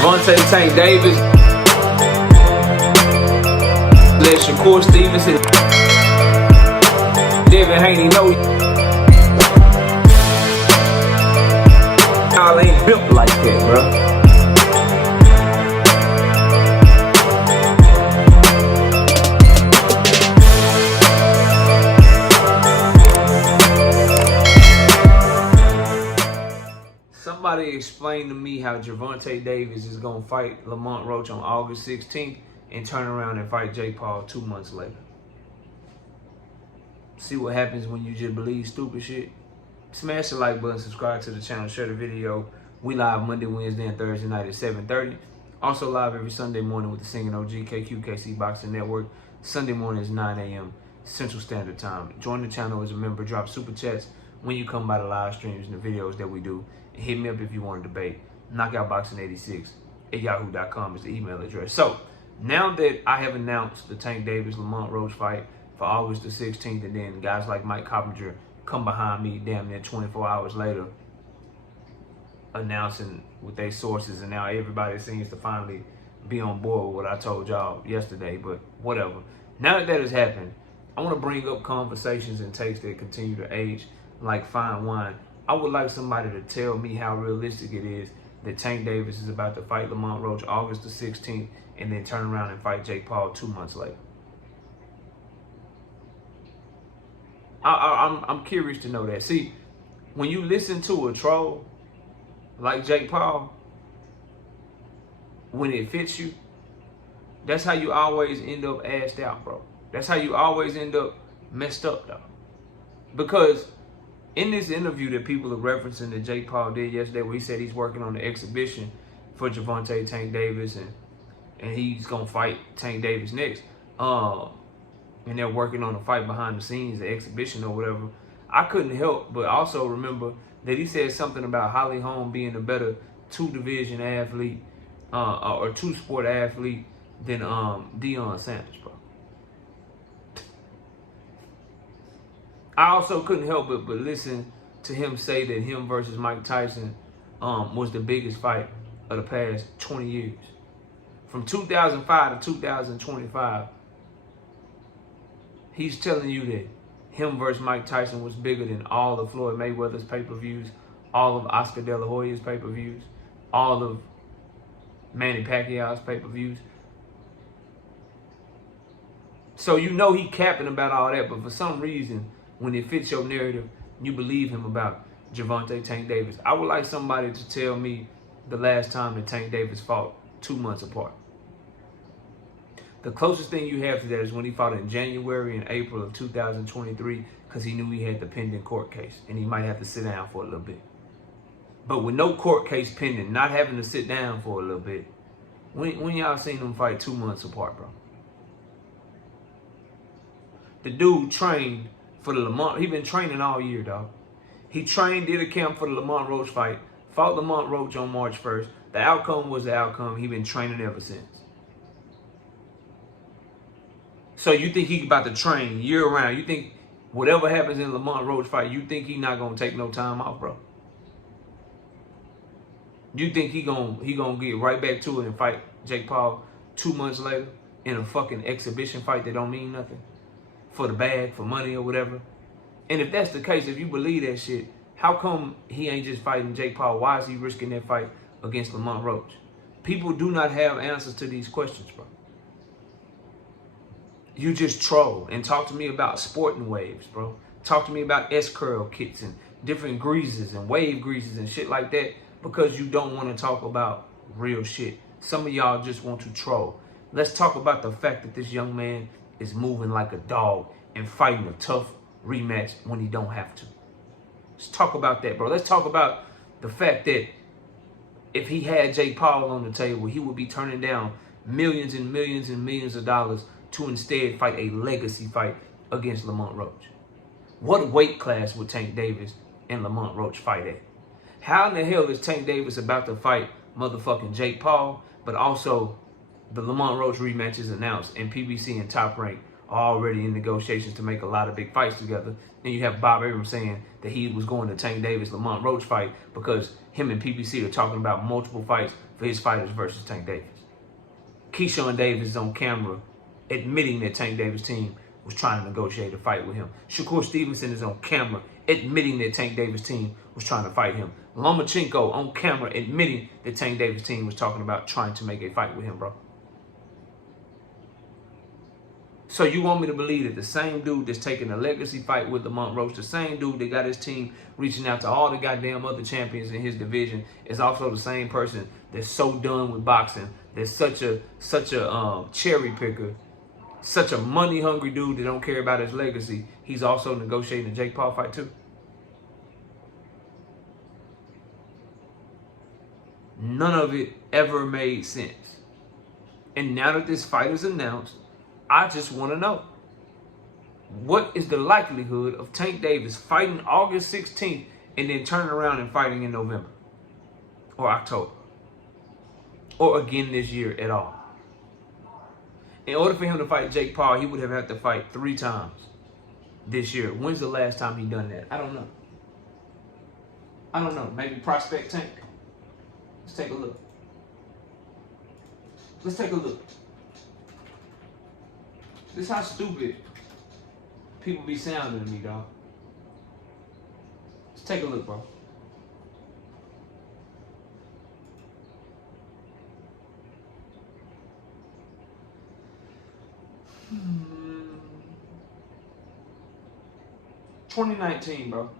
Gervonta Tank Davis. Let Shakur Stevenson. Devin Haney know y'all ain't built like that, bro. Somebody explain to me how Gervonta Davis is going to fight Lamont Roach on August 16th and turn around and fight Jake Paul 2 months later. See what happens when you just believe stupid shit? Smash the like button, subscribe to the channel, share the video. We live Monday, Wednesday, and Thursday night at 7:30. Also live every Sunday morning with the Singing OG KQKC Boxing Network. Sunday morning is 9 a.m. Central Standard Time. Join the channel as a member. Drop super chats when you come by the live streams and the videos that we do. And hit me up if you want to debate. Knockoutboxing86@yahoo.com is the email address. So, now that I have announced the Tank Davis-Lamont Roach fight for August the 16th, and then guys like Mike Coppinger come behind me damn near 24 hours later announcing with their sources, and now everybody seems to finally be on board with what I told y'all yesterday, but whatever. Now that that has happened, I want to bring up conversations and takes that continue to age like fine wine. I would like somebody to tell me how realistic it is that Tank Davis is about to fight Lamont Roach August the 16th and then turn around and fight Jake Paul 2 months later. I'm curious to know that. See, when you listen to a troll like Jake Paul, when it fits you, that's how you always end up assed out, bro. That's how you always end up messed up, though. Because in this interview that people are referencing that Jake Paul did yesterday, where he said he's working on the exhibition for Gervonta Tank Davis, and he's going to fight Tank Davis next, and they're working on a fight behind the scenes, the exhibition or whatever, I couldn't help but also remember that he said something about Holly Holm being a better two-division athlete or two-sport athlete than Deion Sanders, bro. I also couldn't help but listen to him say that him versus Mike Tyson was the biggest fight of the past 20 years. From 2005 to 2025, he's telling you that him versus Mike Tyson was bigger than all of Floyd Mayweather's pay-per-views, all of Oscar De La Hoya's pay-per-views, all of Manny Pacquiao's pay-per-views. So you know he capping about all that, but for some reason, when it fits your narrative, you believe him about Gervonta Tank Davis. I would like somebody to tell me the last time that Tank Davis fought 2 months apart. The closest thing you have to that is when he fought in January and April of 2023, because he knew he had the pending court case and he might have to sit down for a little bit. But with no court case pending, not having to sit down for a little bit, when y'all seen him fight 2 months apart, bro? The dude trained for the Lamont. He been training all year, dog. He trained, did a camp for the Lamont Roach fight, fought Lamont Roach on March 1st. The outcome was the outcome. He been training ever since. So you think he about to train year round? You think whatever happens in Lamont Roach fight, you think he not gonna take no time off, bro? You think he gonna get right back to it and fight Jake Paul 2 months later in a fucking exhibition fight that don't mean nothing? For the bag, for money or whatever. And if that's the case, if you believe that shit, how come he ain't just fighting Jake Paul? Why is he risking that fight against Lamont Roach? People do not have answers to these questions, bro. You just troll and talk to me about sporting waves, bro. Talk to me about S-curl kits and different greases and wave greases and shit like that because you don't want to talk about real shit. Some of y'all just want to troll. Let's talk about the fact that this young man is moving like a dog and fighting a tough rematch when he don't have to. Let's talk about that, bro. Let's talk about the fact that if he had Jake Paul on the table, he would be turning down millions and millions and millions of dollars to instead fight a legacy fight against Lamont Roach. What weight class would Tank Davis and Lamont Roach fight at? How in the hell is Tank Davis about to fight motherfucking Jake Paul, but also the Lamont Roach rematch is announced and PBC and Top Rank are already in negotiations to make a lot of big fights together. Then you have Bob Arum saying that he was going to Tank Davis Lamont Roach fight because him and PBC are talking about multiple fights for his fighters versus Tank Davis. Keyshawn Davis is on camera admitting that Tank Davis' team was trying to negotiate a fight with him. Shakur Stevenson is on camera admitting that Tank Davis' team was trying to fight him. Lomachenko on camera admitting that Tank Davis' team was talking about trying to make a fight with him, bro. So you want me to believe that the same dude that's taking a legacy fight with Lamont Roach, the same dude that got his team reaching out to all the goddamn other champions in his division, is also the same person that's so done with boxing, that's such a cherry picker, such a money-hungry dude that don't care about his legacy. He's also negotiating a Jake Paul fight too. None of it ever made sense. And now that this fight is announced, I just want to know, what is the likelihood of Tank Davis fighting August 16th and then turning around and fighting in November or October or again this year at all? In order for him to fight Jake Paul, he would have had to fight 3 times this year. When's the last time he done that? I don't know. Maybe Prospect Tank. Let's take a look. This is how stupid people be sounding to me, dog. Let's take a look, bro. Hmm. 2019, bro.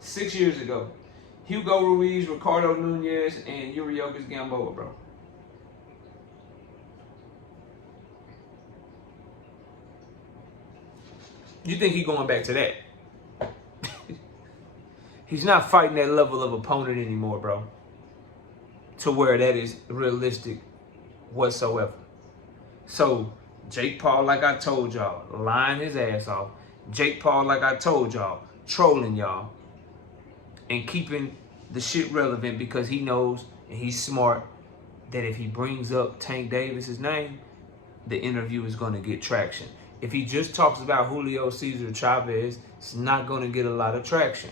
6 years ago. Hugo Ruiz, Ricardo Nunez, and Yuriorkis Gamboa, bro. You think he's going back to that? He's not fighting that level of opponent anymore, bro. To where that is realistic whatsoever. So, Jake Paul, like I told y'all, lying his ass off. Jake Paul, like I told y'all, trolling y'all. And keeping the shit relevant because he knows and he's smart that if he brings up Tank Davis's name, the interview is going to get traction. If he just talks about Julio Cesar Chavez, it's not going to get a lot of traction.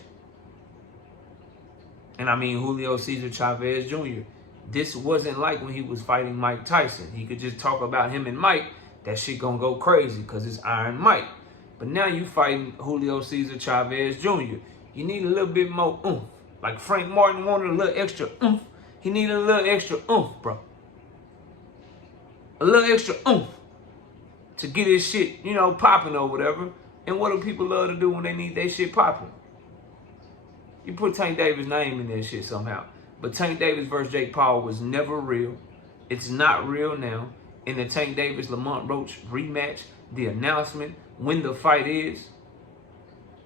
And I mean Julio Cesar Chavez Jr. This wasn't like when he was fighting Mike Tyson. He could just talk about him and Mike. That shit going to go crazy because it's Iron Mike. But now you fighting Julio Cesar Chavez Jr. You need a little bit more oomph. Like Frank Martin wanted a little extra oomph. He needed a little extra oomph, bro. A little extra oomph to get his shit, you know, popping or whatever. And what do people love to do when they need their shit popping? You put Tank Davis' name in that shit somehow. But Tank Davis versus Jake Paul was never real. It's not real now. In the Tank Davis-Lamont Roach rematch, the announcement, when the fight is,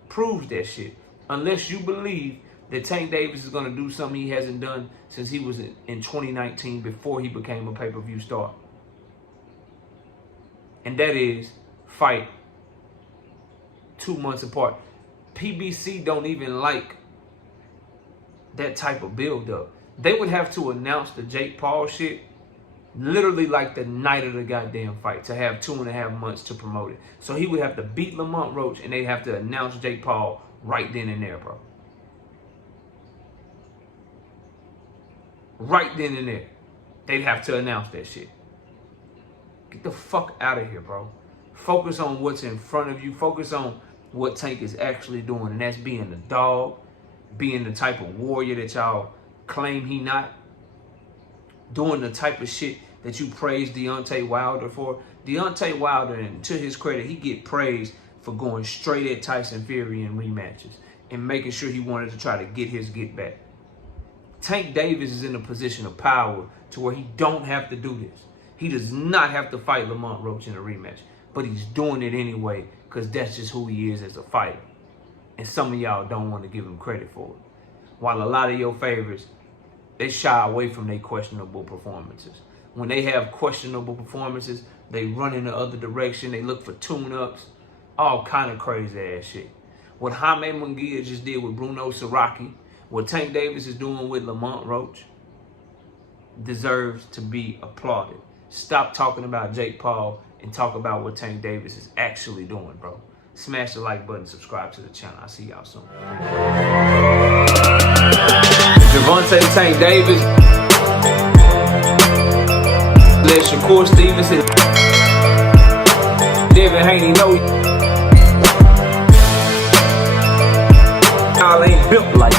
proves that shit. Unless you believe that Tank Davis is going to do something he hasn't done since he was in 2019 before he became a pay-per-view star. And that is fight 2 months apart. PBC don't even like that type of build-up. They would have to announce the Jake Paul shit literally like the night of the goddamn fight to have 2.5 months to promote it. So he would have to beat Lamont Roach and they'd have to announce Jake Paul right then and there, bro. Right then and there. They'd have to announce that shit. Get the fuck out of here, bro. Focus on what's in front of you. Focus on what Tank is actually doing, and that's being the dog, being the type of warrior that y'all claim he not, doing the type of shit that you praise Deontay Wilder for. Deontay Wilder, and to his credit, he get praised for going straight at Tyson Fury in rematches and making sure he wanted to try to get his get back. Tank Davis is in a position of power to where he don't have to do this. He does not have to fight Lamont Roach in a rematch, but he's doing it anyway because that's just who he is as a fighter. And some of y'all don't want to give him credit for it. While a lot of your favorites, they shy away from their questionable performances. When they have questionable performances, they run in the other direction. They look for tune-ups, all kind of crazy ass shit. What Jaime Munguia just did with Bruno Saraki, what Tank Davis is doing with Lamont Roach, deserves to be applauded. Stop talking about Jake Paul and talk about what Tank Davis is actually doing, bro. Smash the like button, subscribe to the channel. I'll see y'all soon. Gervonta, Tank Davis, let Shakur Stevenson, Devin Haney know y'all ain't built like